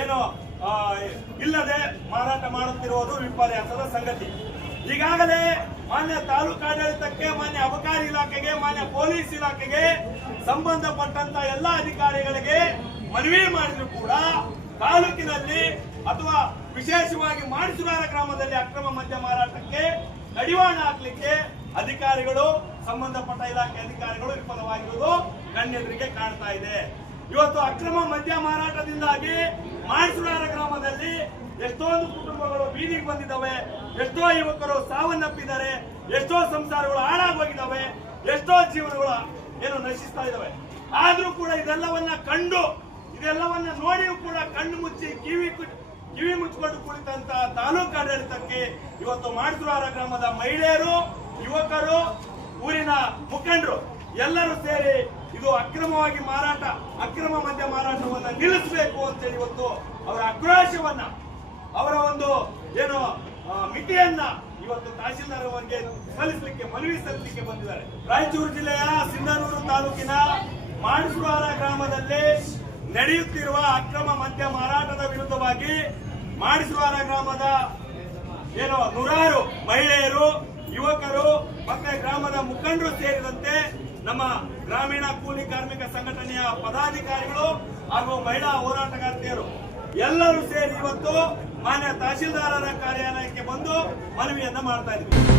ಏನು ಇಲ್ಲದೆ ಮಾರಾಟ ಮಾಡುತ್ತಿರುವುದು ವಿಪರ್ಯಾಸದ ಸಂಗತಿ. ಈಗಾಗಲೇ ಮಾನ್ಯ ತಾಲೂಕು ಆಡಳಿತಕ್ಕೆ, ಮಾನ್ಯ ಅಬಕಾರಿ ಇಲಾಖೆಗೆ, ಮಾನ್ಯ ಪೊಲೀಸ್ ಇಲಾಖೆಗೆ ಸಂಬಂಧಪಟ್ಟಂತ ಎಲ್ಲಾ ಅಧಿಕಾರಿಗಳಿಗೆ ಮನವಿ ಮಾಡಿದ್ರು ಕೂಡ ತಾಲೂಕಿನಲ್ಲಿ ಅಥವಾ ವಿಶೇಷವಾಗಿ ಮಾಣಿಸುಗಾರ ಗ್ರಾಮದಲ್ಲಿ ಅಕ್ರಮ ಮದ್ಯ ಮಾರಾಟಕ್ಕೆ ಕಡಿವಾಣ ಹಾಕಲಿಕ್ಕೆ ಅಧಿಕಾರಿಗಳು, ಸಂಬಂಧಪಟ್ಟ ಇಲಾಖೆ ಅಧಿಕಾರಿಗಳು ವಿಫಲವಾಗಿರುವುದು ಕಣ್ಣೆದುರಿಗೆ ಕಾಣ್ತಾ ಇದೆ. ಇವತ್ತು ಅಕ್ರಮ ಮದ್ಯ ಮಾರಾಟದಿಂದಾಗಿ ಮಾಣಿಸುಗಾರ ಗ್ರಾಮದಲ್ಲಿ ಎಷ್ಟೊಂದು ಕುಟುಂಬಗಳು ಬೀದಿಗೆ ಬಂದಿದ್ದಾವೆ, ಎಷ್ಟೋ ಯುವಕರು ಸಾವನ್ನಪ್ಪಿದ್ದಾರೆ, ಎಷ್ಟೋ ಸಂಸಾರಗಳು ಹಾಳಾಗೋಗಿದ್ದಾವೆ, ಎಷ್ಟೋ ಜೀವನಗಳು ನಶಿಸ್ತಾ ಇದ್ದಾವೆ. ಆದ್ರೂ ಕೂಡ ಇದೆಲ್ಲವನ್ನ ನೋಡಿಯೂ ಕೂಡ ಕಣ್ಣು ಮುಚ್ಚಿ ಕಿವಿ ಮುಚ್ಚಿಕೊಂಡು ಕುಳಿತಂತ ತಾಲೂಕು ಆಡಳಿತಕ್ಕೆ ಇವತ್ತು ಮಾಣಿಸುಗಾರ ಗ್ರಾಮದ ಮಹಿಳೆಯರು, ಯುವಕರು, ಊರಿನ ಮುಖಂಡರು ಎಲ್ಲರೂ ಸೇರಿ ಇದು ಅಕ್ರಮವಾಗಿ ಅಕ್ರಮ ಮದ್ಯ ಮಾರಾಟವನ್ನ ನಿಲ್ಲಿಸಬೇಕು ಅಂತೇಳಿ ಇವತ್ತು ಅವರ ಆಕ್ರೋಶವನ್ನ, ಅವರ ಒಂದು ಮಿತಿಯನ್ನ ಇವತ್ತು ತಹಶೀಲ್ದಾರ್ ಅವರಿಗೆ ಮನವಿ ಸಲ್ಲಿಸಲಿಕ್ಕೆ ಬಂದಿದ್ದಾರೆ. ರಾಯಚೂರು ಜಿಲ್ಲೆಯ ಸಿಂಧನೂರು ತಾಲೂಕಿನ ಮಾಣಿಸುಗಾರ ಗ್ರಾಮದಲ್ಲಿ ನಡೆಯುತ್ತಿರುವ ಅಕ್ರಮ ಮದ್ಯ ಮಾರಾಟದ ವಿರುದ್ಧವಾಗಿ ಮಾಣಿಸುಗಾರ ಗ್ರಾಮದ ನೂರಾರು ಮಹಿಳೆಯರು, ಯುವಕರು ಮತ್ತೆ ಗ್ರಾಮದ ಮುಖಂಡರು ಸೇರಿದಂತೆ ನಮ್ಮ ಗ್ರಾಮೀಣ ಕೂಲಿ ಕಾರ್ಮಿಕ ಸಂಘಟನೆಯ ಪದಾಧಿಕಾರಿಗಳು ಹಾಗೂ ಮಹಿಳಾ ಹೋರಾಟಗಾರ್ತಿಯರು ಎಲ್ಲರೂ ಸೇರಿ ಇವತ್ತು ಮಾನ್ಯ ತಹಶೀಲ್ದಾರರ ಕಾರ್ಯಾಲಯಕ್ಕೆ ಬಂದು ಮನವಿಯನ್ನ ಮಾಡ್ತಾ ಇದ್ವಿ.